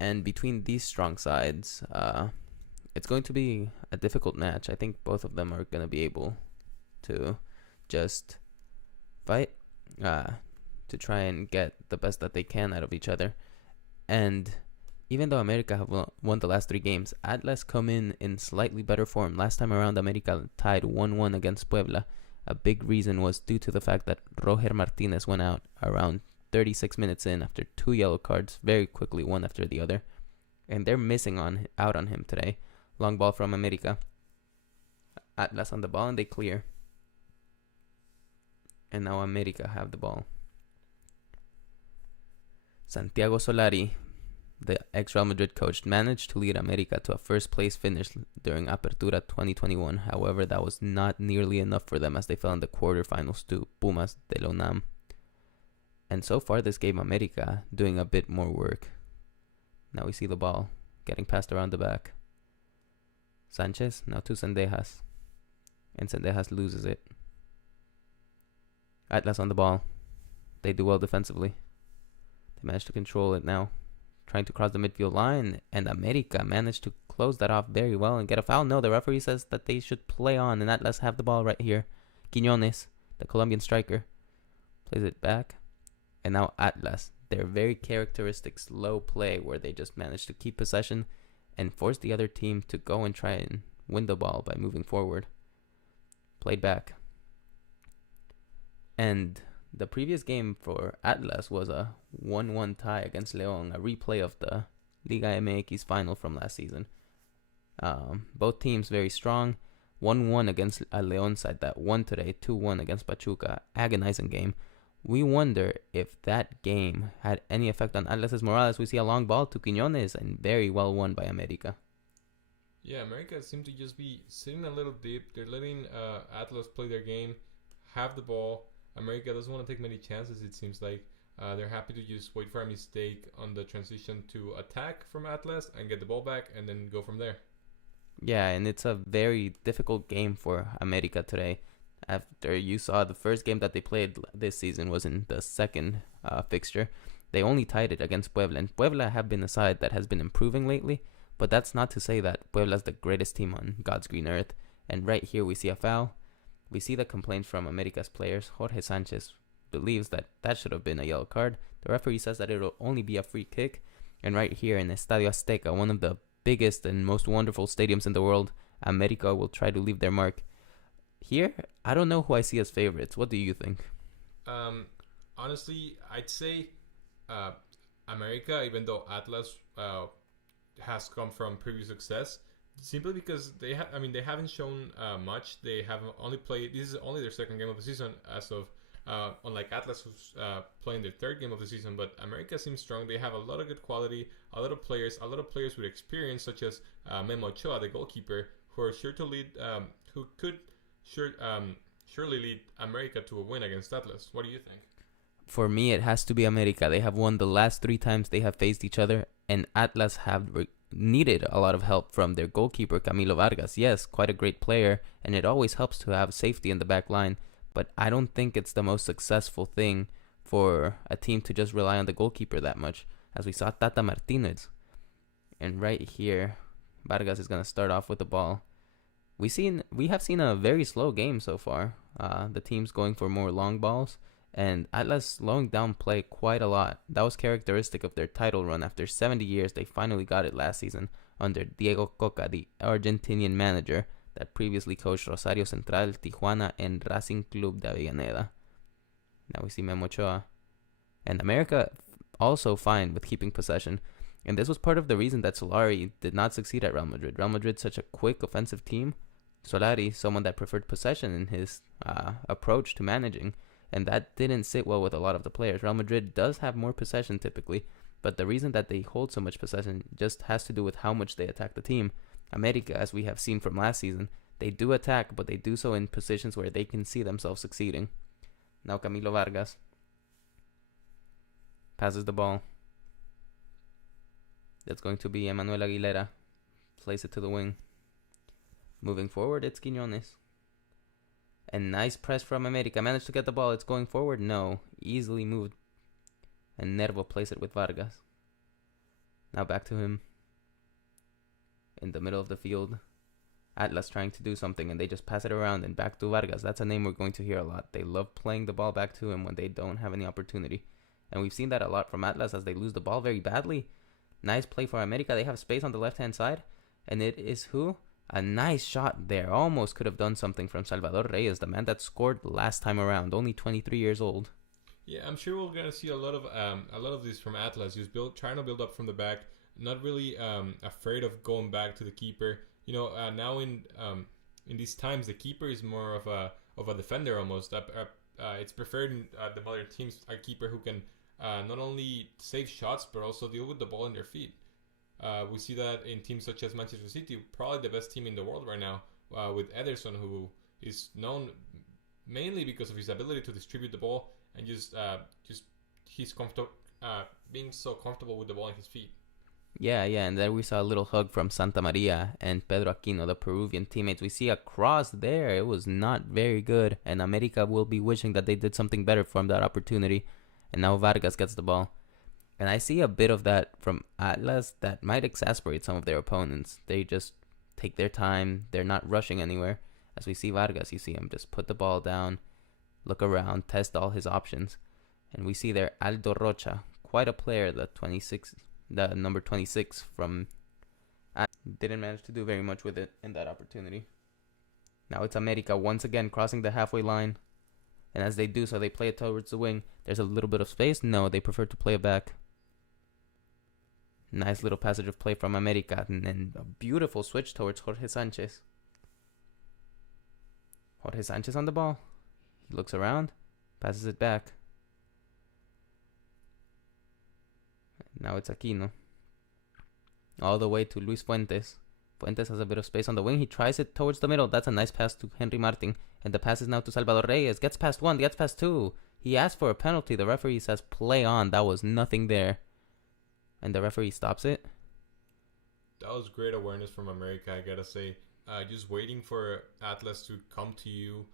And between these strong sides, it's going to be a difficult match. I think both of them are going to be able to just fight uh, to try and get the best that they can out of each other. And even though America have won the last 3 games, Atlas come in slightly better form. Last time around, America tied 1-1 against Puebla. A big reason was due to the fact that Roger Martinez went out around 36 minutes in after 2 yellow cards, very quickly, one after the other. And they're missing out on him today. Long ball from America. Atlas on the ball and they clear. And now America have the ball. Santiago Solari, the ex-Real Madrid coach, managed to lead América to a first-place finish during Apertura 2021. However, that was not nearly enough for them as they fell in the quarterfinals to Pumas de la UNAM. And so far, this gave América doing a bit more work. Now we see the ball getting passed around the back. Sanchez, now to Sendejas. And Sendejas loses it. Atlas on the ball. They do well defensively. They manage to control it now. Trying to cross the midfield line, and America managed to close that off very well and get a foul. No, the referee says that they should play on, and Atlas have the ball right here. Quiñones, the Colombian striker, plays it back. And now Atlas, their very characteristic slow play where they just manage to keep possession and force the other team to go and try and win the ball by moving forward. Played back. And the previous game for Atlas was a 1-1 tie against León, a replay of the Liga MX final from last season. Both teams very strong. 1-1 against a León side that won today, 2-1 against Pachuca. Agonizing game. We wonder if that game had any effect on Atlas's morale as we see a long ball to Quiñones and very well won by América. Yeah, America seemed to just be sitting a little deep. They're letting Atlas play their game, have the ball. America doesn't want to take many chances, it seems like. They're happy to just wait for a mistake on the transition to attack from Atlas and get the ball back and then go from there. Yeah, and it's a very difficult game for America today. After you saw the first game that they played this season was in the second fixture. They only tied it against Puebla, and Puebla have been a side that has been improving lately, but that's not to say that Puebla's the greatest team on God's green earth. And right here we see a foul. We see the complaints from America's players. Jorge Sanchez believes that should have been a yellow card. The referee says that it'll only be a free kick. And right here in Estadio Azteca, one of the biggest and most wonderful stadiums in the world, America will try to leave their mark. Here, I don't know who I see as favorites. What do you think? Honestly, I'd say America, even though Atlas has come from previous success, simply because they haven't shown much. They have only played. This is only their second game of the season, as of unlike Atlas, who's playing their third game of the season. But America seems strong. They have a lot of good quality, a lot of players with experience, such as Memo Ochoa, the goalkeeper, who are sure to lead. Who could surely lead America to a win against Atlas. What do you think? For me, it has to be America. They have won the last 3 times they have faced each other, and Atlas have needed a lot of help from their goalkeeper, Camilo Vargas. Yes, quite a great player, and it always helps to have safety in the back line, but I don't think it's the most successful thing for a team to just rely on the goalkeeper that much, as we saw Tata Martinez. And right here, Vargas is going to start off with the ball. We have seen a very slow game so far. The team's going for more long balls, and Atlas slowing down play quite a lot. That was characteristic of their title run. After 70 years, they finally got it last season under Diego Coca, the Argentinian manager that previously coached Rosario Central, Tijuana, and Racing Club de Avellaneda. Now we see Memo Ochoa. And America also fine with keeping possession. And this was part of the reason that Solari did not succeed at Real Madrid. Real Madrid's such a quick offensive team. Solari, someone that preferred possession in his approach to managing, and that didn't sit well with a lot of the players. Real Madrid does have more possession typically, but the reason that they hold so much possession just has to do with how much they attack the team. America, as we have seen from last season, they do attack, but they do so in positions where they can see themselves succeeding. Now Camilo Vargas passes the ball. That's going to be Emmanuel Aguilera. Plays it to the wing. Moving forward, it's Quiñones. And nice press from America. Managed to get the ball. It's going forward. No. Easily moved. And Nervo plays it with Vargas. Now back to him in the middle of the field. Atlas trying to do something, and they just pass it around and back to Vargas. That's a name we're going to hear a lot. They love playing the ball back to him when they don't have any opportunity. And we've seen that a lot from Atlas as they lose the ball very badly. Nice play for América. They have space on the left-hand side. And it is who? A nice shot there. Almost could have done something from Salvador Reyes, the man that scored last time around. Only 23 years old. Yeah, I'm sure we're gonna see a lot of this from Atlas. Just trying to build up from the back, not really afraid of going back to the keeper. Now in these times, the keeper is more of a defender almost. It's preferred in the modern teams a keeper who can not only save shots but also deal with the ball in their feet. We see that in teams such as Manchester City, probably the best team in the world right now, with Ederson, who is known mainly because of his ability to distribute the ball and just he's comfortable, being so comfortable with the ball in his feet. Yeah, and then we saw a little hug from Santa Maria and Pedro Aquino, the Peruvian teammates. We see a cross there. It was not very good, and América will be wishing that they did something better from that opportunity. And now Vargas gets the ball. And I see a bit of that from Atlas that might exasperate some of their opponents. They just take their time. They're not rushing anywhere. As we see Vargas, you see him just put the ball down, look around, test all his options. And we see there Aldo Rocha, quite a player, the number 26 from didn't manage to do very much with it in that opportunity. Now it's América once again crossing the halfway line. And as they do so, they play it towards the wing. There's a little bit of space. No, they prefer to play it back. Nice little passage of play from América. And a beautiful switch towards Jorge Sanchez. Jorge Sanchez on the ball. He looks around. Passes it back. Now it's Aquino. All the way to Luis Fuentes. Fuentes has a bit of space on the wing. He tries it towards the middle. That's a nice pass to Henry Martin. And the pass is now to Salvador Reyes. Gets past one. Gets past two. He asked for a penalty. The referee says play on. That was nothing there. And the referee stops it. That was great awareness from América, I gotta say. Just waiting for Atlas to come to you.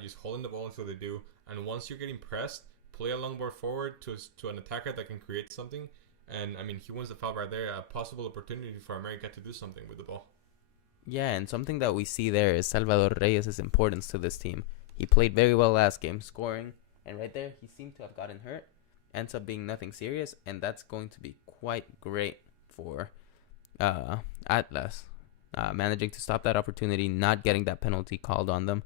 Just holding the ball until they do. And once you're getting pressed, play a long ball forward to an attacker that can create something. And, he wins the foul right there. A possible opportunity for América to do something with the ball. Yeah, and something that we see there is Salvador Reyes' importance to this team. He played very well last game, scoring. And right there, he seemed to have gotten hurt. Ends up being nothing serious. And that's going to be quite great for Atlas. Managing to stop that opportunity, not getting that penalty called on them.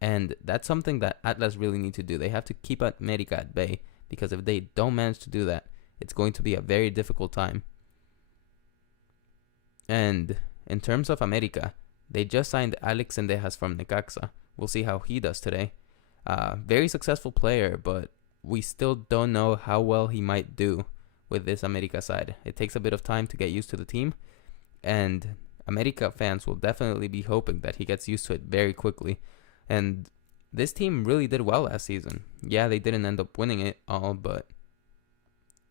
And that's something that Atlas really need to do. They have to keep América at bay. Because if they don't manage to do that, it's going to be a very difficult time. And in terms of América, they just signed Alex Sendejas from Necaxa. We'll see how he does today. Very successful player, but we still don't know how well he might do with this América side. It takes a bit of time to get used to the team. And América fans will definitely be hoping that he gets used to it very quickly. And this team really did well last season. Yeah, they didn't end up winning it all, but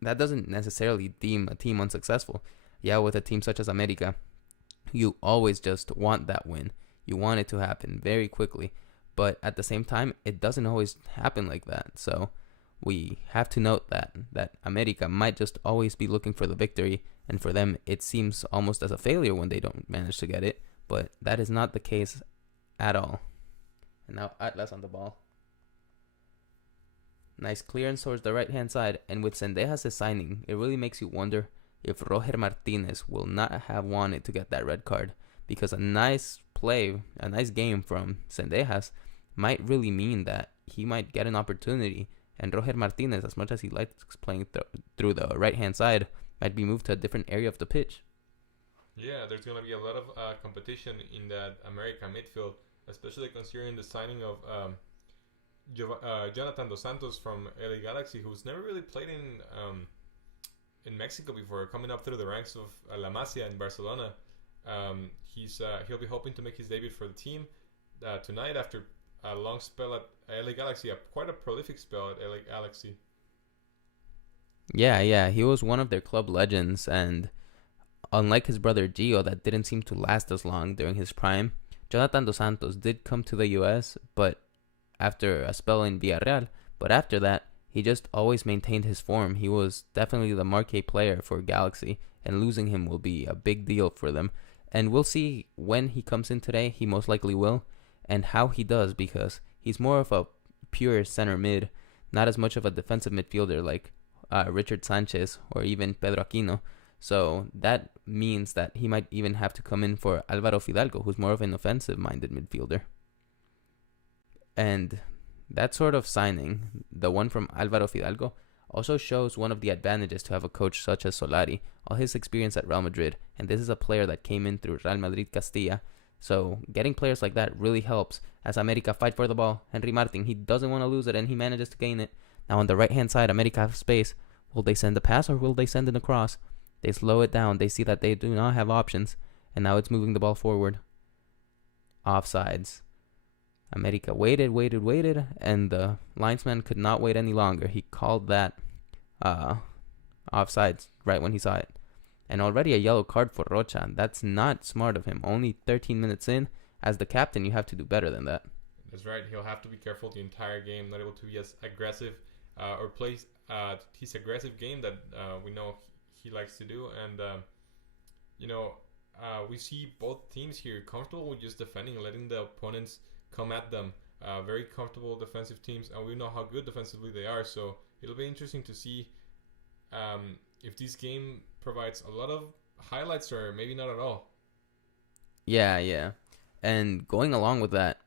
that doesn't necessarily deem a team unsuccessful. Yeah, with a team such as América, you always just want that win. You want it to happen very quickly. But at the same time, it doesn't always happen like that. So we have to note that América might just always be looking for the victory. And for them, it seems almost as a failure when they don't manage to get it. But that is not the case at all. And now Atlas on the ball. Nice clearance towards the right-hand side. And with Sendejas' signing, it really makes you wonder if Roger Martinez will not have wanted to get that red card. Because a nice play, a nice game from Sendejas might really mean that he might get an opportunity. And Roger Martinez, as much as he likes playing through the right-hand side, might be moved to a different area of the pitch. Yeah, there's going to be a lot of competition in that América midfield, especially considering the signing of Jonathan Dos Santos from LA Galaxy, who's never really played in Mexico before, coming up through the ranks of La Masia in Barcelona. He'll be hoping to make his debut for the team tonight after a long spell at LA Galaxy, quite a prolific spell at LA Galaxy. Yeah, he was one of their club legends, and unlike his brother Gio, that didn't seem to last as long during his prime, Jonathan Dos Santos did come to the US, but after a spell in Villarreal, but after that, he just always maintained his form. He was definitely the marquee player for Galaxy, and losing him will be a big deal for them. And we'll see when he comes in today. He most likely will, and how he does, because he's more of a pure center mid, not as much of a defensive midfielder like Richard Sanchez or even Pedro Aquino. So that means that he might even have to come in for Alvaro Fidalgo, who's more of an offensive-minded midfielder. And that sort of signing, the one from Alvaro Fidalgo, also shows one of the advantages to have a coach such as Solari, all his experience at Real Madrid, and this is a player that came in through Real Madrid Castilla. So getting players like that really helps as América fight for the ball. Henry Martin, he doesn't want to lose it, and he manages to gain it. Now on the right-hand side, América have space. Will they send a pass or will they send in a cross? They slow it down. They see that they do not have options, and now it's moving the ball forward. Offsides. América waited, and the linesman could not wait any longer. He called that offsides right when he saw it. And already a yellow card for Rocha. That's not smart of him. Only 13 minutes in. As the captain, you have to do better than that. That's right. He'll have to be careful the entire game, not able to be as aggressive or play his aggressive game that we know he likes to do. And, we see both teams here comfortable with just defending, letting the opponents come at them. Very comfortable defensive teams, and we know how good defensively they are. So it'll be interesting to see if this game provides a lot of highlights or maybe not at all. Yeah. And going along with that,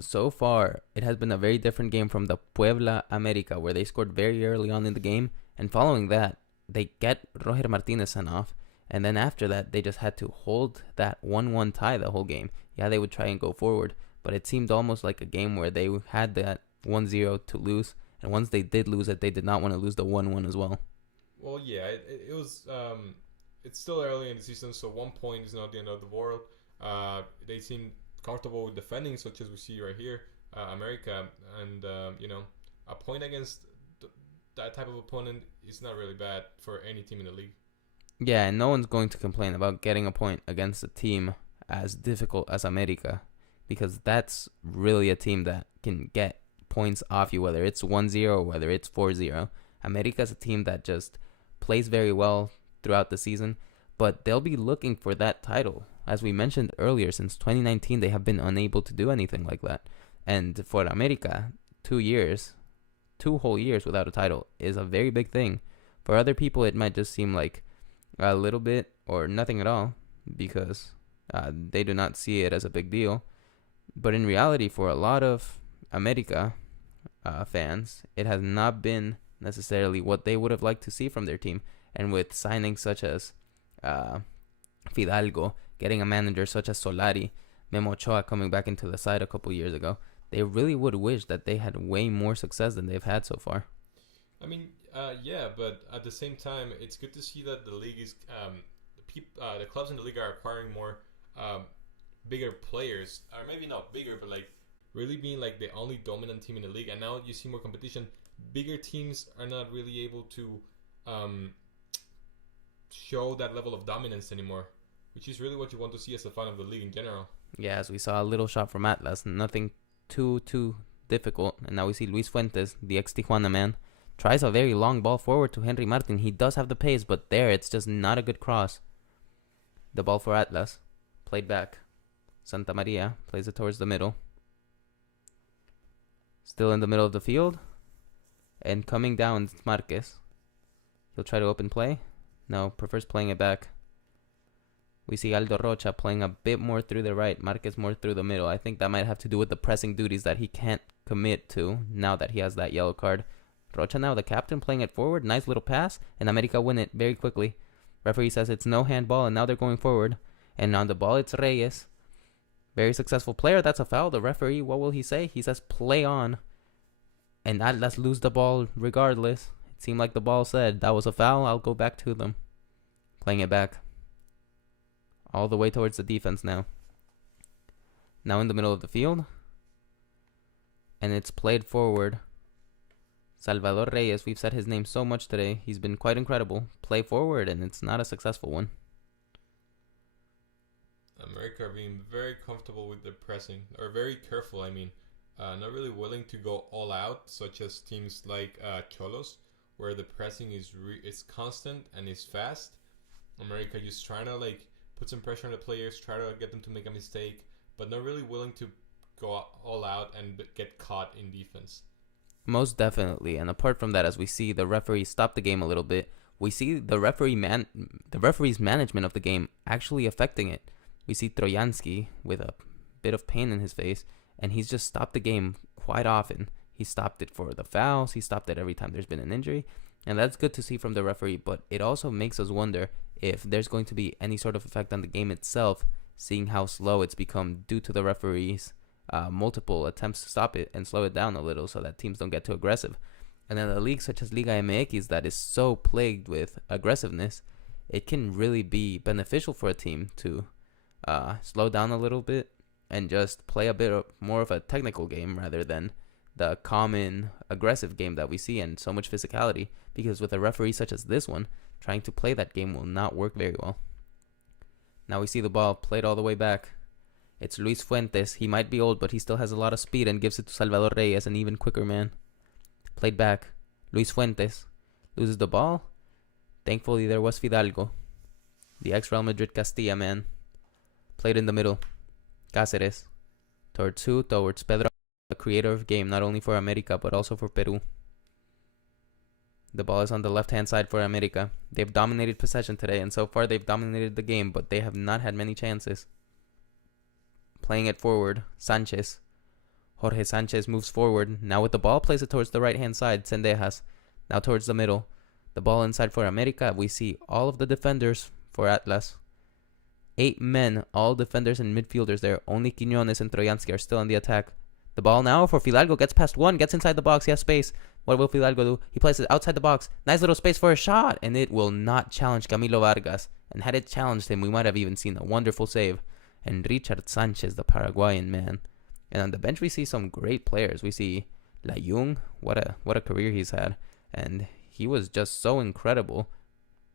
so far it has been a very different game from the Puebla América, where they scored very early on in the game, and following that they get Roger Martinez sent off, and then after that they just had to hold that 1-1 tie the whole game. Yeah, they would try and go forward, but it seemed almost like a game where they had that 1-0 to lose, and once they did lose it, they did not want to lose the 1-1 as well. Well, yeah, it was. It's still early in the season, so 1 point is not the end of the world. They seem comfortable with defending, such as we see right here, América, and a point against that type of opponent is not really bad for any team in the league. Yeah, and no one's going to complain about getting a point against a team as difficult as América, because that's really a team that can get points off you, whether it's 1-0 or whether it's 4-0. América is a team that just plays very well throughout the season, but they'll be looking for that title. As we mentioned earlier, since 2019, they have been unable to do anything like that. And for América, 2 whole years without a title is a very big thing. For other people, it might just seem like a little bit or nothing at all, because they do not see it as a big deal. But in reality, for a lot of América fans, it has not been necessarily what they would have liked to see from their team. And with signings such as Fidalgo, getting a manager such as Solari, Memo Ochoa coming back into the side a couple years ago, they really would wish that they had way more success than they've had so far. I mean, yeah, but at the same time, it's good to see that the league is the clubs in the league are acquiring more bigger players, or maybe not bigger, but like really being like the only dominant team in the league. And now you see more competition. Bigger teams are not really able to show that level of dominance anymore, which is really what you want to see as a fan of the league in general. Yeah, as we saw a little shot from Atlas, nothing too difficult. And now we see Luis Fuentes, the ex-Tijuana man, tries a very long ball forward to Henry Martin. He does have the pace, but there it's just not a good cross. The ball for Atlas, played back. Santa Maria plays it towards the middle. Still in the middle of the field. And coming down is Marquez. He'll try to open play. No, prefers playing it back. We see Aldo Rocha playing a bit more through the right, Marquez more through the middle. I think that might have to do with the pressing duties that he can't commit to now that he has that yellow card. Rocha now, the captain, playing it forward. Nice little pass, and América win it very quickly. Referee says it's no handball, and now they're going forward. And on the ball, it's Reyes. Very successful player. That's a foul. The referee, what will he say? He says play on. And let's lose the ball regardless. It seemed like the ball said that was a foul. I'll go back to them. Playing it back. All the way towards the defense now. Now in the middle of the field. And it's played forward. Salvador Reyes, we've said his name so much today. He's been quite incredible. Play forward, and it's not a successful one. América are being very comfortable with their pressing, or very careful, I mean. Not really willing to go all out, such as teams like Cholos, where the pressing is constant and is fast. America just trying to like put some pressure on the players, try to get them to make a mistake, but not really willing to go all out and get caught in defense. Most definitely. And apart from that, as we see the referee stop the game a little bit, we see the referee's management of the game actually affecting it. We see Trojansky with a bit of pain in his face, and he's just stopped the game quite often. He stopped it for the fouls. He stopped it every time there's been an injury. And that's good to see from the referee, but it also makes us wonder if there's going to be any sort of effect on the game itself, seeing how slow it's become due to the referees multiple attempts to stop it and slow it down a little so that teams don't get too aggressive. And in a league such as Liga MX that is so plagued with aggressiveness, it can really be beneficial for a team to slow down a little bit and just play a bit more of a technical game rather than the common aggressive game that we see and so much physicality, because with a referee such as this one, trying to play that game will not work very well. Now we see the ball played all the way back. It's Luis Fuentes. He might be old, but he still has a lot of speed and gives it to Salvador Reyes, an even quicker man. Played back. Luis Fuentes loses the ball. Thankfully, there was Fidalgo, the ex-Real Madrid Castilla man. Played in the middle. Cáceres. Towards Pedro, the creator of game, not only for América, but also for Peru. The ball is on the left-hand side for América. They've dominated possession today, and so far they've dominated the game, but they have not had many chances. Playing it forward, Sanchez. Jorge Sanchez moves forward. Now with the ball, plays it towards the right-hand side, Cendejas. Now towards the middle. The ball inside for América. We see all of the defenders for Atlas. 8 men, all defenders and midfielders there. Only Quiñones and Trojansky are still on the attack. The ball now for Fidalgo. Gets past one. Gets inside the box. He has space. What will Fidalgo do? He places it outside the box. Nice little space for a shot. And it will not challenge Camilo Vargas. And had it challenged him, we might have even seen a wonderful save. And Richard Sanchez, the Paraguayan man. And on the bench, we see some great players. We see Layung. What a career he's had. And he was just so incredible.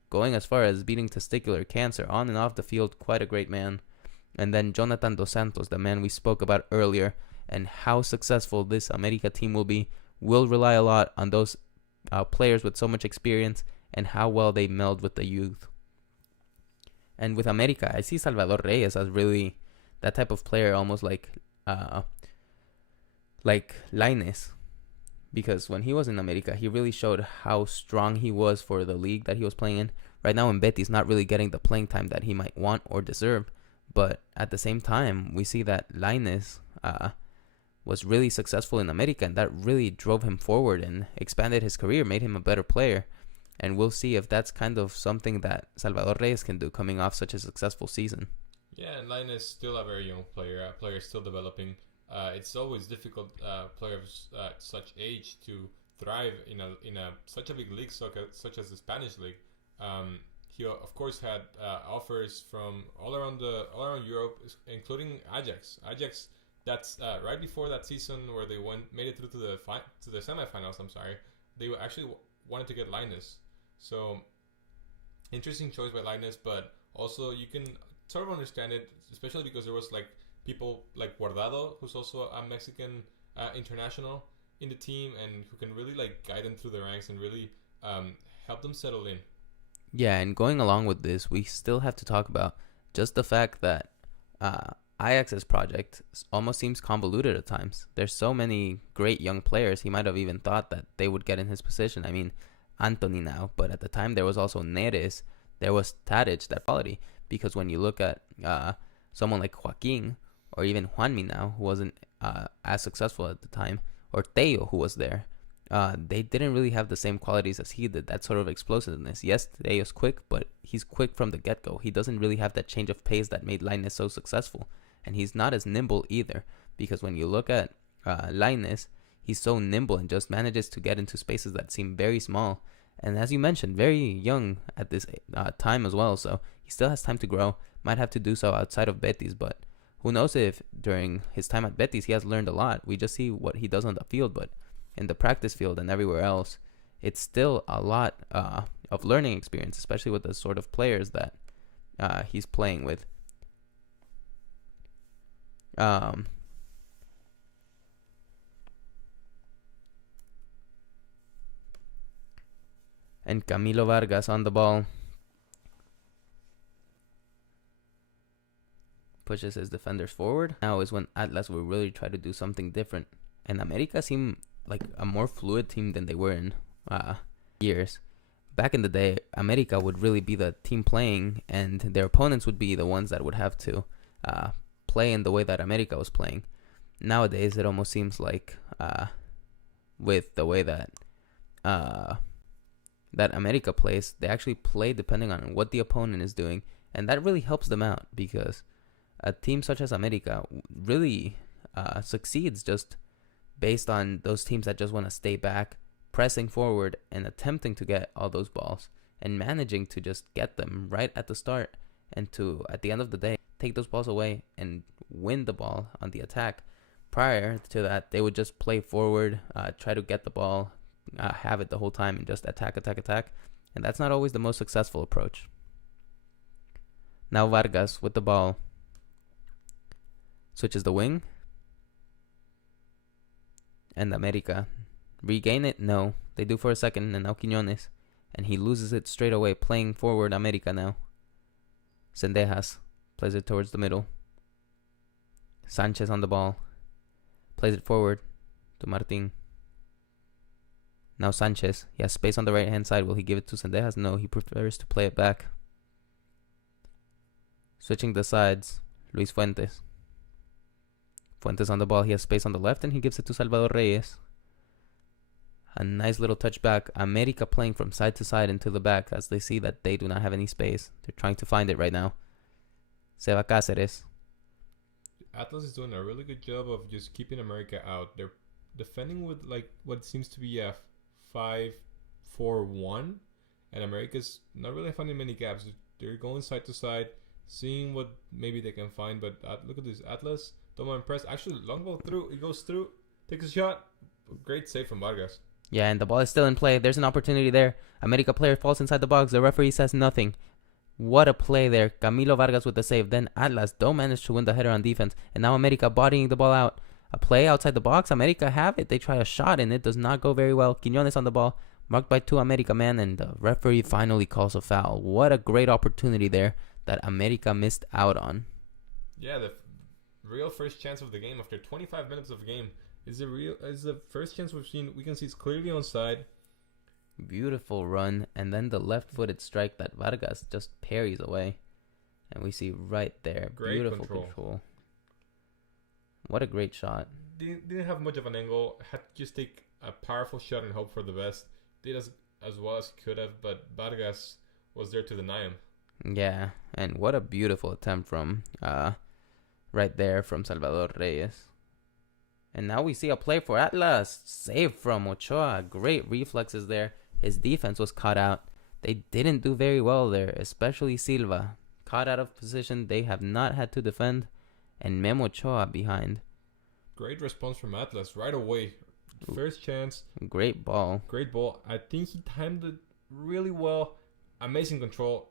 Going as far as beating testicular cancer on and off the field. Quite a great man. And then Jonathan Dos Santos, the man we spoke about earlier. And how successful this América team will rely a lot on those players with so much experience and how well they meld with the youth. And with América, I see Salvador Reyes as really that type of player, almost like Lainez. Because when he was in América, he really showed how strong he was for the league that he was playing in. Right now in Betis, not really getting the playing time that he might want or deserve. But at the same time, we see that Lainez was really successful in América, and that really drove him forward and expanded his career, made him a better player. And we'll see if that's kind of something that Salvador Reyes can do coming off such a successful season. Yeah, and Line is still a very young player. A player still developing. It's always difficult players such age to thrive in a such a big league such as the Spanish league. He of course had offers from all around Europe, including Ajax. That's right before that season where they made it through to the semifinals. I'm sorry, they actually wanted to get Linus. So interesting choice by Linus, but also you can sort of understand it, especially because there was like people like Guardado, who's also a Mexican international in the team, and who can really like guide them through the ranks and really help them settle in. Yeah, and going along with this, we still have to talk about just the fact that Ajax's project almost seems convoluted at times. There's so many great young players, he might have even thought that they would get in his position. I mean, Anthony now, but at the time there was also Neres, there was Tadic, that quality. Because when you look at someone like Joaquin, or even Juanmi now, who wasn't as successful at the time, or Teo, who was there, they didn't really have the same qualities as he did, that sort of explosiveness. Yes, Teo's quick, but he's quick from the get-go. He doesn't really have that change of pace that made Lainez so successful. And he's not as nimble either, because when you look at Lainez, he's so nimble and just manages to get into spaces that seem very small. And as you mentioned, very young at this time as well, so he still has time to grow. Might have to do so outside of Betis, but who knows if during his time at Betis he has learned a lot. We just see what he does on the field, but in the practice field and everywhere else, it's still a lot of learning experience, especially with the sort of players that he's playing with. And Camilo Vargas on the ball. pushes his defenders forward. Now is when Atlas will really try to do something different. And América seem like a more fluid team than they were in years. Back in the day, América would really be the team playing, and their opponents would be the ones that would have to play in the way that América was playing. Nowadays, it almost seems like with the way that América plays, they actually play depending on what the opponent is doing, and that really helps them out because a team such as América really succeeds just based on those teams that just want to stay back, pressing forward and attempting to get all those balls and managing to just get them right at the start and to, at the end of the day, take those balls away and win the ball on the attack. Prior to that, they would just play forward, try to get the ball, have it the whole time and just attack. And that's not always the most successful approach. Now Vargas with the ball switches the wing. And América regain it? No. They do for a second, and now Quiñones. And he loses it straight away, playing forward América now. Zendejas plays it towards the middle. Sanchez on the ball. Plays it forward to Martin. Now Sanchez. He has space on the right-hand side. Will he give it to Zendejas? No, he prefers to play it back. Switching the sides. Luis Fuentes. Fuentes on the ball. He has space on the left, and he gives it to Salvador Reyes. A nice little touchback. América playing from side to side into the back as they see that they do not have any space. They're trying to find it right now. Seba Cáceres. Atlas is doing a really good job of just keeping América out. They're defending with like what seems to be a 5-4-1, and América's not really finding many gaps. They're going side to side, seeing what maybe they can find. But look at this Atlas. Don't impressed. Actually, long ball through. It goes through. Takes a shot. Great save from Vargas. Yeah, and the ball is still in play. There's an opportunity there. América player falls inside the box. The referee says nothing. What a play there. Camilo Vargas with the save. Then Atlas don't manage to win the header on defense. And now América bodying the ball out. A play outside the box. América have it. They try a shot and it does not go very well. Quiñones on the ball. Marked by two América men. And the referee finally calls a foul. What a great opportunity there that América missed out on. Yeah, the real first chance of the game after 25 minutes of game is the first chance we can see it's clearly onside. Beautiful run, and then the left-footed strike that Vargas just parries away, and we see right there. Great beautiful control. What a great shot. Didn't have much of an angle. Had to just take a powerful shot and hope for the best. Did as well as he could have, but Vargas was there to deny him. Yeah, and what a beautiful attempt from right there from Salvador Reyes. And now we see a play for Atlas. Save from Ochoa. Great reflexes there. His defense was caught out. They didn't do very well there, especially Silva. Caught out of position. They have not had to defend. And Memo Ochoa behind. Great response from Atlas right away. First chance. Great ball. Great ball. I think he timed it really well. Amazing control.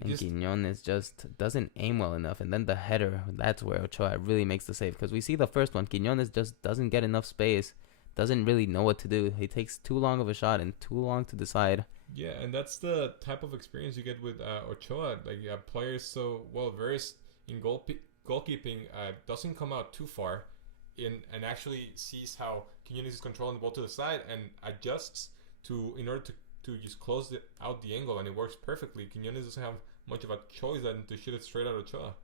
And Quiñones just doesn't aim well enough. And then the header, that's where Ochoa really makes the save. Because we see the first one, Quiñones just doesn't get enough space. Doesn't really know what to do. He takes too long of a shot and too long to decide. Yeah, and that's the type of experience you get with Ochoa. Like players so well versed in goalkeeping doesn't come out too far and actually sees how Quiñones is controlling the ball to the side and adjusts in order to just close out the angle, and it works perfectly. Quiñones doesn't have much of a choice than to shoot it straight at Ochoa.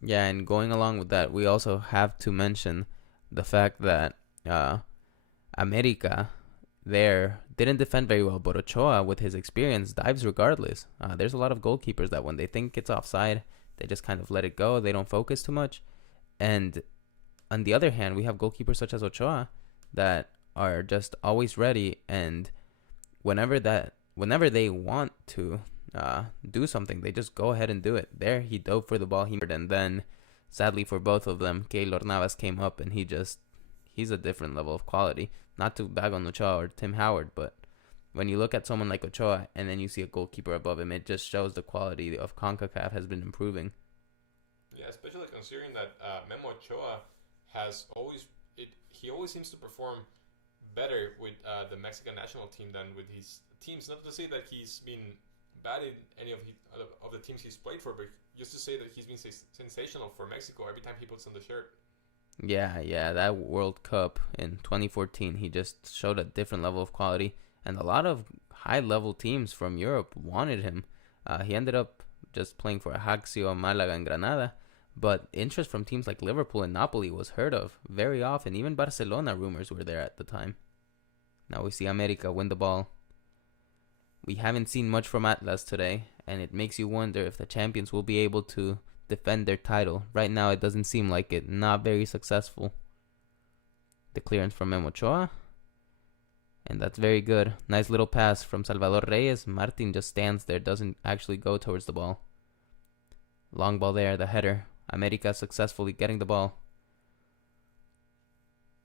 Yeah, and going along with that, we also have to mention the fact that América there didn't defend very well, but Ochoa, with his experience, dives regardless. There's a lot of goalkeepers that when they think it's offside, they just kind of let it go. They don't focus too much. And on the other hand, we have goalkeepers such as Ochoa that are just always ready, and whenever they want to do something, they just go ahead and do it. There, he dove for the ball, and then, sadly for both of them, Keylor Navas came up, and he's a different level of quality. Not to bag on Ochoa or Tim Howard, but when you look at someone like Ochoa, and then you see a goalkeeper above him, it just shows the quality of CONCACAF has been improving. Yeah, especially considering that Memo Ochoa he always seems to perform better with the Mexican national team than with his teams. Not to say that he's been bad in any of the teams he's played for, but just to say that he's been sensational for Mexico every time he puts on the shirt. Yeah, that World Cup in 2014, he just showed a different level of quality, and a lot of high-level teams from Europe wanted him. He ended up just playing for Ajaccio, Malaga, and Granada, but interest from teams like Liverpool and Napoli was heard of very often. Even Barcelona rumors were there at the time. Now we see América win the ball. We haven't seen much from Atlas today, and it makes you wonder if the champions will be able to defend their title. Right now, it doesn't seem like it. Not very successful. The clearance from Memo Ochoa. And that's very good. Nice little pass from Salvador Reyes. Martin just stands there, doesn't actually go towards the ball. Long ball there, the header. América successfully getting the ball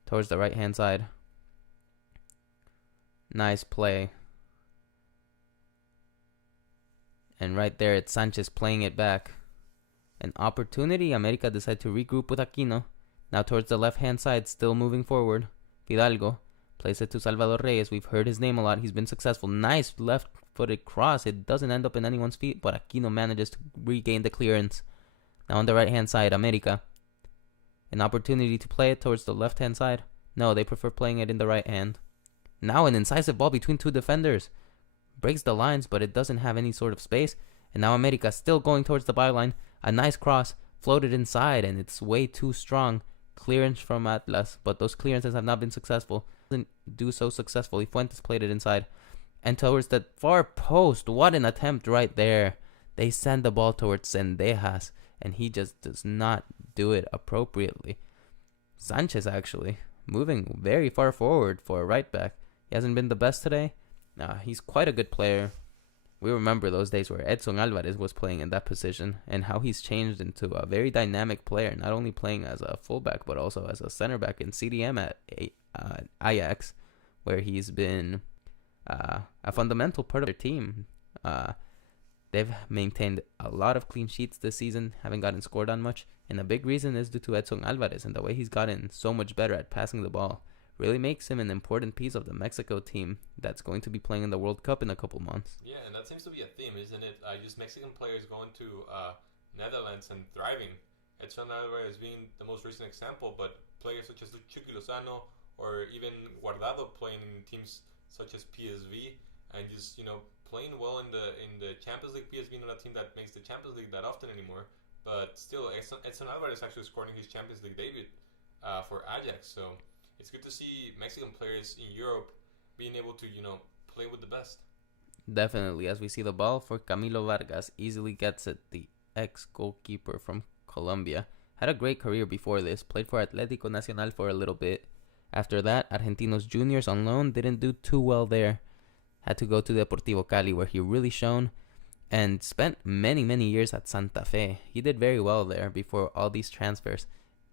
towards the right-hand side. Nice play. And right there, it's Sanchez playing it back. An opportunity. América decide to regroup with Aquino. Now towards the left-hand side, still moving forward. Fidalgo plays it to Salvador Reyes. We've heard his name a lot. He's been successful. Nice left-footed cross. It doesn't end up in anyone's feet, but Aquino manages to regain the clearance. Now on the right-hand side, América. An opportunity to play it towards the left-hand side. No, they prefer playing it in the right hand. Now an incisive ball between two defenders. Breaks the lines, but it doesn't have any sort of space. And now América still going towards the byline. A nice cross, floated inside, and it's way too strong. Clearance from Atlas, but those clearances have not been successful. Doesn't do so successfully. Fuentes played it inside. And towards the far post, what an attempt right there. They send the ball towards Sendejas, and he just does not do it appropriately. Sanchez actually moving very far forward for a right back. He hasn't been the best today. He's quite a good player. We remember those days where Edson Alvarez was playing in that position and how he's changed into a very dynamic player, not only playing as a fullback but also as a center back in CDM at Ajax, where he's been a fundamental part of their team. They've maintained a lot of clean sheets this season, haven't gotten scored on much, and a big reason is due to Edson Alvarez and the way he's gotten so much better at passing the ball. Really makes him an important piece of the Mexico team that's going to be playing in the World Cup in a couple months. Yeah, and that seems to be a theme, isn't it? Just Mexican players going to Netherlands and thriving. Edson Alvarez being the most recent example, but players such as Chucky Lozano or even Guardado playing in teams such as PSV and just playing well in the Champions League. PSV not a team that makes the Champions League that often anymore, but still Edson Alvarez actually scoring his Champions League debut for Ajax. So it's good to see Mexican players in Europe being able to, play with the best. Definitely, as we see the ball for Camilo Vargas, easily gets it, the ex-goalkeeper from Colombia. Had a great career before this, played for Atlético Nacional for a little bit. After that, Argentinos Juniors on loan, didn't do too well there. Had to go to Deportivo Cali, where he really shone, and spent many years at Santa Fe. He did very well there before all these transfers,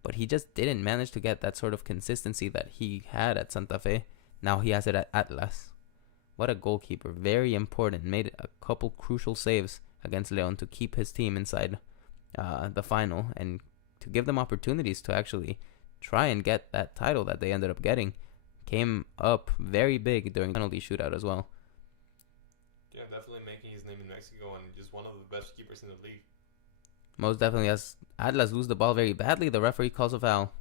but he just didn't manage to get that sort of consistency that he had at Santa Fe. Now he has it at Atlas. What a goalkeeper. Very important. Made a couple crucial saves against Leon to keep his team inside the final and to give them opportunities to actually try and get that title that they ended up getting. Came up very big during the penalty shootout as well. Yeah, definitely making his name in Mexico and just one of the best keepers in the league. Most definitely. As Atlas lose the ball very badly, the referee calls a foul.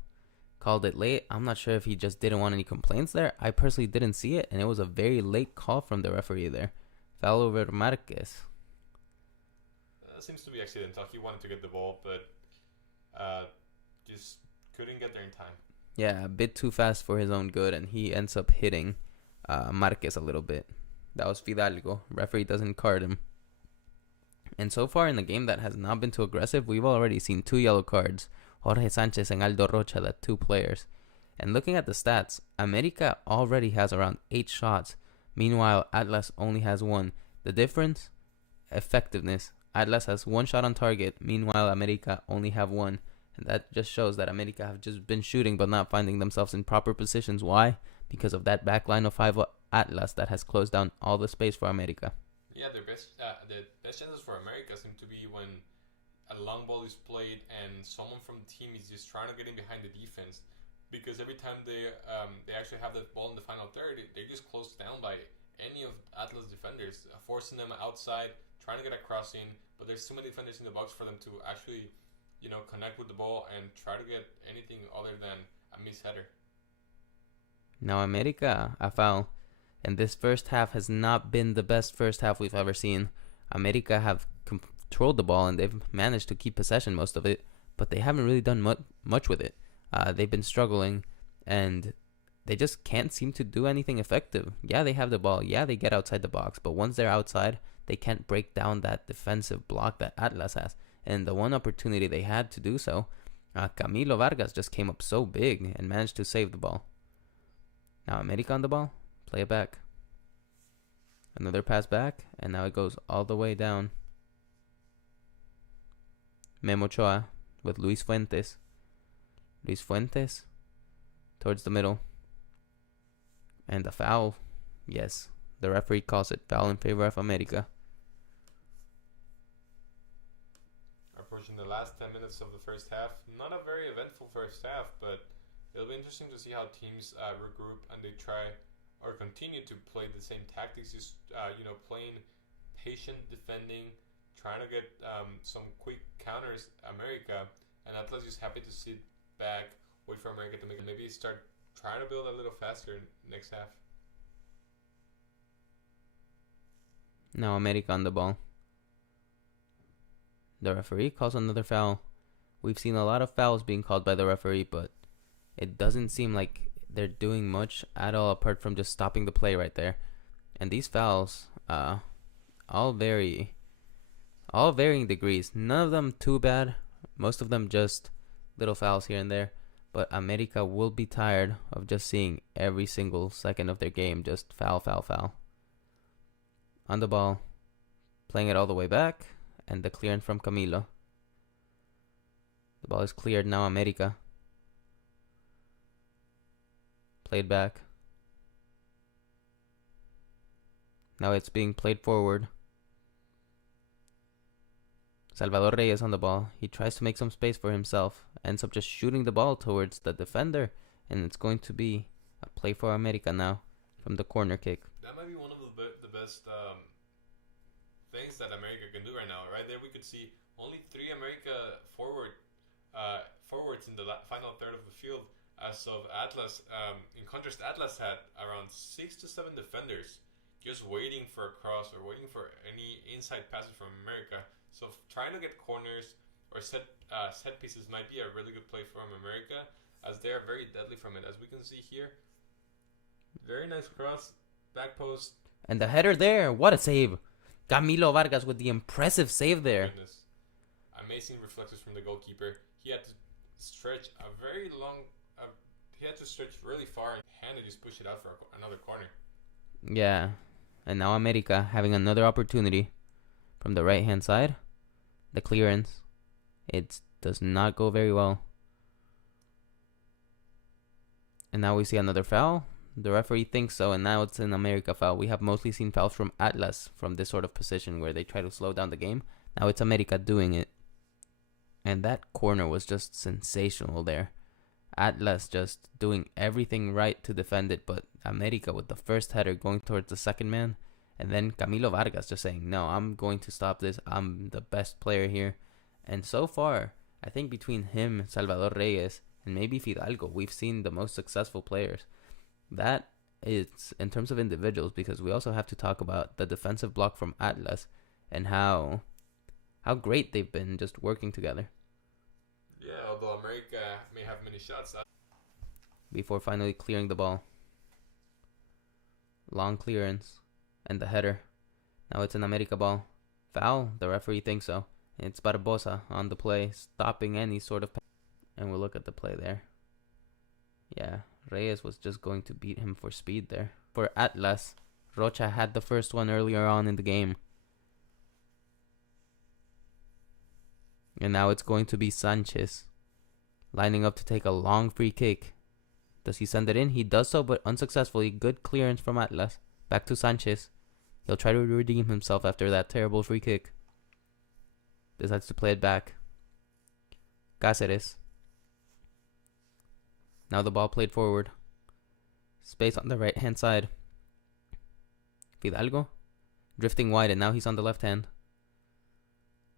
Called it late. I'm not sure if he just didn't want any complaints there. I personally didn't see it, and it was a very late call from the referee there. Foul over Marquez. Seems to be accidental. He wanted to get the ball, but just couldn't get there in time. Yeah, a bit too fast for his own good, and he ends up hitting Marquez a little bit. That was Fidalgo. Referee doesn't card him. And so far in the game that has not been too aggressive, we've already seen 2 yellow cards. Jorge Sanchez and Aldo Rocha, the 2 players. And looking at the stats, América already has around 8 shots. Meanwhile, Atlas only has 1. The difference? Effectiveness. Atlas has 1 shot on target. Meanwhile, América only have 1. And that just shows that América have just been shooting but not finding themselves in proper positions. Why? Because of that back line of 5 Atlas that has closed down all the space for América. Yeah, the best chances for América seem to be when a long ball is played and someone from the team is just trying to get in behind the defense, because every time they actually have the ball in the final third, they're just closed down by any of Atlas defenders, forcing them outside, trying to get a cross in, but there's too many defenders in the box for them to actually, connect with the ball and try to get anything other than a missed header. Now America, a foul. And this first half has not been the best first half we've ever seen. America have controlled the ball and they've managed to keep possession most of it, but they haven't really done much with it. They've been struggling and they just can't seem to do anything effective. Yeah, they have the ball. Yeah, they get outside the box, but once they're outside, they can't break down that defensive block that Atlas has. And the one opportunity they had to do so, Camilo Vargas just came up so big and managed to save the ball. Now America on the ball. Play it back. Another pass back, and now it goes all the way down. Memo Ochoa with Luis Fuentes. Luis Fuentes towards the middle. And a foul. Yes, the referee calls it foul in favor of America. Approaching the last 10 minutes of the first half. Not a very eventful first half, but it'll be interesting to see how teams regroup and they try or continue to play the same tactics, just playing patient defending, trying to get some quick counters America, and Atlas is happy to sit back, wait for America to maybe start trying to build a little faster next half. Now America on the ball. The referee calls another foul. We've seen a lot of fouls being called by the referee, but it doesn't seem like they're doing much at all apart from just stopping the play right there. And these fouls, all varying degrees. None of them too bad. Most of them just little fouls here and there. But America will be tired of just seeing every single second of their game just foul, foul, foul. On the ball, playing it all the way back, and the clearance from Camilo. The ball is cleared now, America. Played back. Now it's being played forward. Salvador Reyes on the ball. He tries to make some space for himself. Ends up just shooting the ball towards the defender. And it's going to be a play for America now from the corner kick. That might be one of the best things that America can do right now. Right there we could see only 3 America forwards in the final third of the field. As of Atlas, in contrast, Atlas had around 6 to 7 defenders just waiting for a cross or waiting for any inside passes from America. So trying to get corners or set pieces might be a really good play from America, as they are very deadly from it. As we can see here, very nice cross, back post. And the header there, what a save. Camilo Vargas with the impressive save there. Goodness. Amazing reflexes from the goalkeeper. He had to stretch a very long... he had to stretch really far and just push it out for another corner. Yeah. And now America having another opportunity from the right hand side. The clearance. It does not go very well. And now we see another foul. The referee thinks so, and now it's an America foul. We have mostly seen fouls from Atlas from this sort of position where they try to slow down the game. Now it's America doing it. And that corner was just sensational there. Atlas just doing everything right to defend it, but America with the first header going towards the second man, and then Camilo Vargas just saying, no, I'm going to stop this. I'm the best player here. And so far, I think between him, Salvador Reyes, and maybe Fidalgo, we've seen the most successful players. That is in terms of individuals, because we also have to talk about the defensive block from Atlas and how great they've been just working together. Yeah, although America may have many shots. Before finally clearing the ball. Long clearance. And the header. Now it's an America ball. Foul? The referee thinks so. It's Barbosa on the play, stopping any sort of... And we'll look at the play there. Yeah, Reyes was just going to beat him for speed there. For Atlas, Rocha had the first one earlier on in the game. And now it's going to be Sanchez lining up to take a long free kick. Does he send it in? He does so, but unsuccessfully. Good clearance from Atlas. Back to Sanchez. He'll try to redeem himself after that terrible free kick. Decides to play it back. Cáceres. Now the ball played forward. Space on the right hand side. Fidalgo drifting wide, and now he's on the left hand.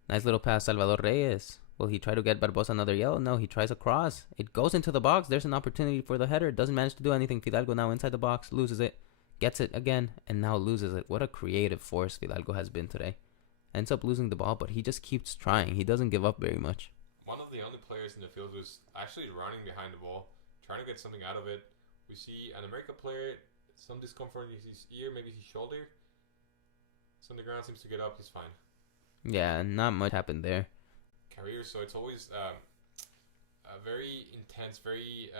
Nice little pass, Salvador Reyes. Will he try to get Barbosa another yellow? No, he tries a cross. It goes into the box. There's an opportunity for the header. Doesn't manage to do anything. Fidalgo now inside the box. Loses it. Gets it again. And now loses it. What a creative force Fidalgo has been today. Ends up losing the ball, but he just keeps trying. He doesn't give up very much. One of the only players in the field who's actually running behind the ball, trying to get something out of it. We see an America player, some discomfort in his ear, maybe his shoulder. So on the ground, seems to get up. He's fine. Yeah, not much happened there. Career, so it's always very intense, very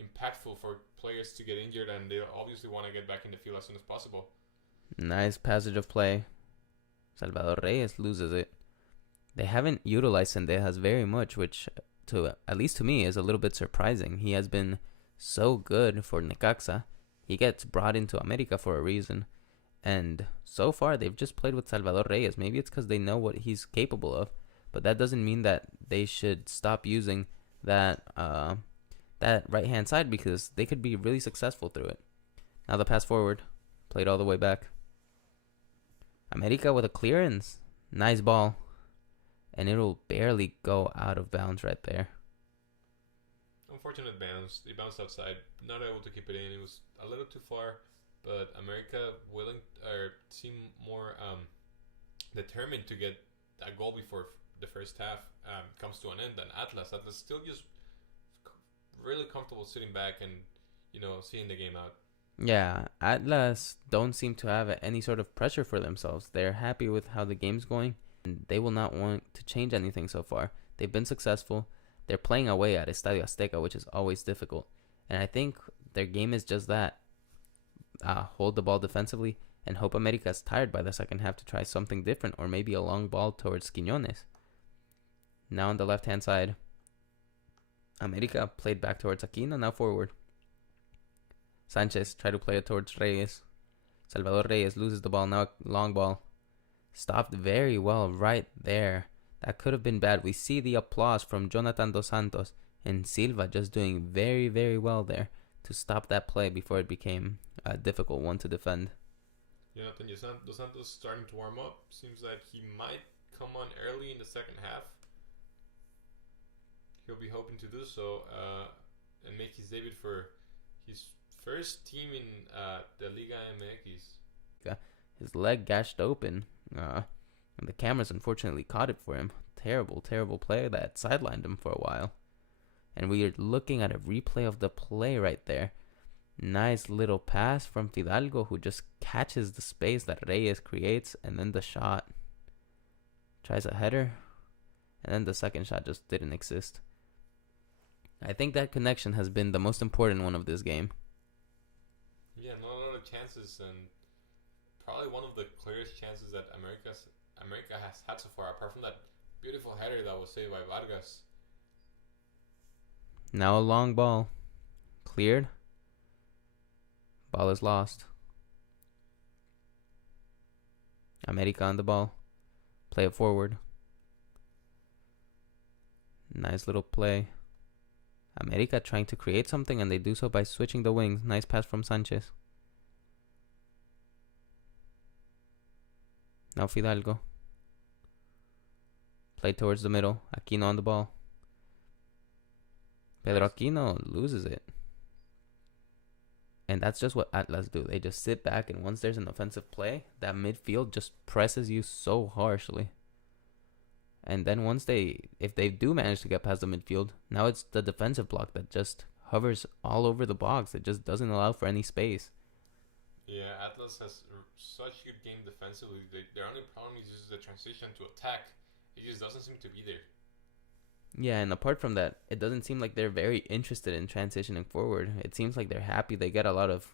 impactful for players to get injured, and they obviously want to get back in the field as soon as possible. Nice passage of play. Salvador Reyes loses it. They haven't utilized Sendejas very much, which, to at least to me, is a little bit surprising. He has been so good for Necaxa. He gets brought into América for a reason. And so far, they've just played with Salvador Reyes. Maybe it's because they know what he's capable of. But that doesn't mean that they should stop using that right-hand side, because they could be really successful through it. Now the pass forward. Played all the way back. América with a clearance. Nice ball. And it'll barely go out of bounds right there. Unfortunate bounce. He bounced outside. Not able to keep it in. It was a little too far. But America seem more determined to get a goal before the first half comes to an end than Atlas. Atlas still just really comfortable sitting back and, seeing the game out. Yeah, Atlas don't seem to have any sort of pressure for themselves. They're happy with how the game's going, and they will not want to change anything so far. They've been successful. They're playing away at Estadio Azteca, which is always difficult. And I think their game is just that. Hold the ball defensively and hope America's tired by the second half to try something different, or maybe a long ball towards Quiñones. Now on the left-hand side, América played back towards Aquino, now forward. Sanchez tried to play it towards Reyes. Salvador Reyes loses the ball, now long ball. Stopped very well right there. That could have been bad. We see the applause from Jonathan Dos Santos and Silva just doing very, very well there to stop that play before it became a difficult one to defend. Jonathan Dos Santos starting to warm up. Seems like he might come on early in the second half. He'll be hoping to do so and make his debut for his first team in the Liga MX. His leg gashed open. And the cameras unfortunately caught it for him. Terrible, terrible play that sidelined him for a while. And we are looking at a replay of the play right there. Nice little pass from Fidalgo, who just catches the space that Reyes creates, and then the shot. Tries a header, and then the second shot just didn't exist. I think that connection has been the most important one of this game. Yeah, not a lot of chances, and probably one of the clearest chances that America has had so far, apart from that beautiful header that was saved by Vargas. Now a long ball. Cleared. Ball is lost. América on the ball. Play it forward. Nice little play. América trying to create something, and they do so by switching the wings. Nice pass from Sanchez. Now Fidalgo. Play towards the middle. Aquino on the ball. Pedro Aquino loses it. And that's just what Atlas do. They just sit back, and once there's an offensive play, that midfield just presses you so harshly. And then if they do manage to get past the midfield, now it's the defensive block that just hovers all over the box. It just doesn't allow for any space. Yeah, Atlas has such good game defensively. Their only problem is just the transition to attack. It just doesn't seem to be there. Yeah, and apart from that, it doesn't seem like they're very interested in transitioning forward. It seems like they're happy. They get a lot of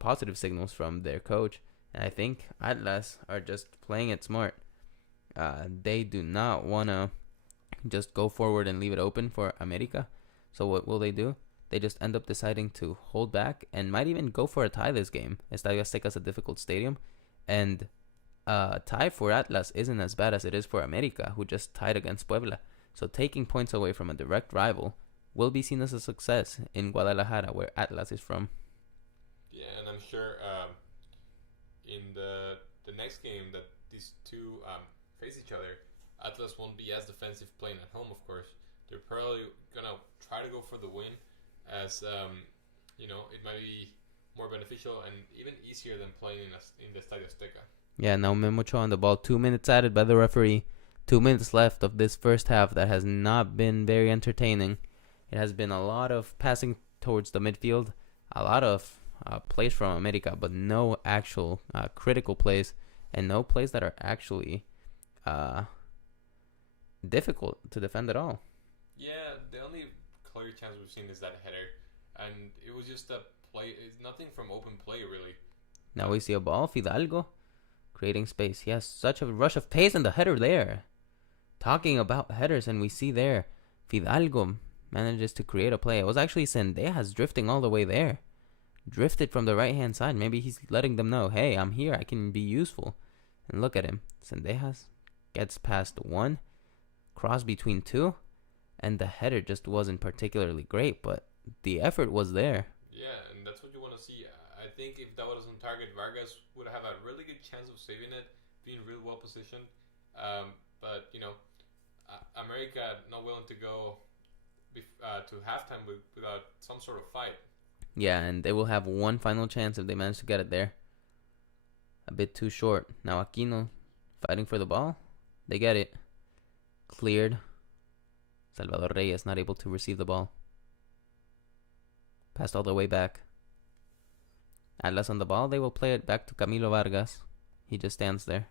positive signals from their coach. And I think Atlas are just playing it smart. They do not want to just go forward and leave it open for América. So what will they do? They just end up deciding to hold back and might even go for a tie this game. Estadio Azteca is a difficult stadium. And tie for Atlas isn't as bad as it is for América, who just tied against Puebla. So taking points away from a direct rival will be seen as a success in Guadalajara, where Atlas is from. Yeah, and I'm sure in the next game that these two face each other, Atlas won't be as defensive playing at home. Of course, they're probably gonna try to go for the win, as it might be more beneficial and even easier than playing in the Estadio Azteca. Yeah, now Memocho on the ball. 2 minutes added by the referee. 2 minutes left of this first half that has not been very entertaining. It has been a lot of passing towards the midfield, a lot of plays from América, but no actual critical plays, and no plays that are actually difficult to defend at all. Yeah, the only clear chance we've seen is that header, and it was just a play. It's nothing from open play, really. Now we see a ball. Fidalgo creating space. He has such a rush of pace, and the header there. Talking about headers, and we see there Fidalgo manages to create a play. It was actually Sendejas drifting all the way there. Drifted from the right hand side. Maybe he's letting them know, hey, I'm here. I can be useful. And look at him. Sendejas gets past one. Cross between two. And the header just wasn't particularly great, but the effort was there. Yeah, and that's what you want to see. I think if that was on target, Vargas would have a really good chance of saving it, being real well positioned. But, América not willing to go to halftime without some sort of fight. Yeah, and they will have one final chance if they manage to get it there. A bit too short. Now Aquino fighting for the ball. They get it. Cleared. Salvador Reyes not able to receive the ball. Passed all the way back. Atlas on the ball. They will play it back to Camilo Vargas. He just stands there.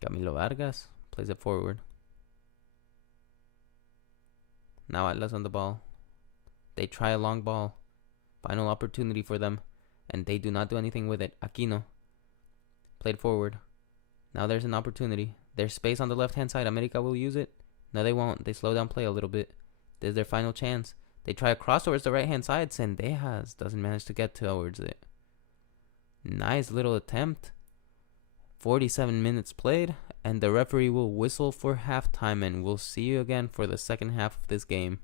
Camilo Vargas plays it forward. Now Atlas on the ball. They try a long ball. Final opportunity for them. And they do not do anything with it. Aquino played forward. Now there's an opportunity. There's space on the left-hand side. América will use it. No, they won't. They slow down play a little bit. There's their final chance. They try a cross towards the right-hand side. Sendejas doesn't manage to get towards it. Nice little attempt. 47 minutes played. And the referee will whistle for halftime. And we'll see you again for the second half of this game.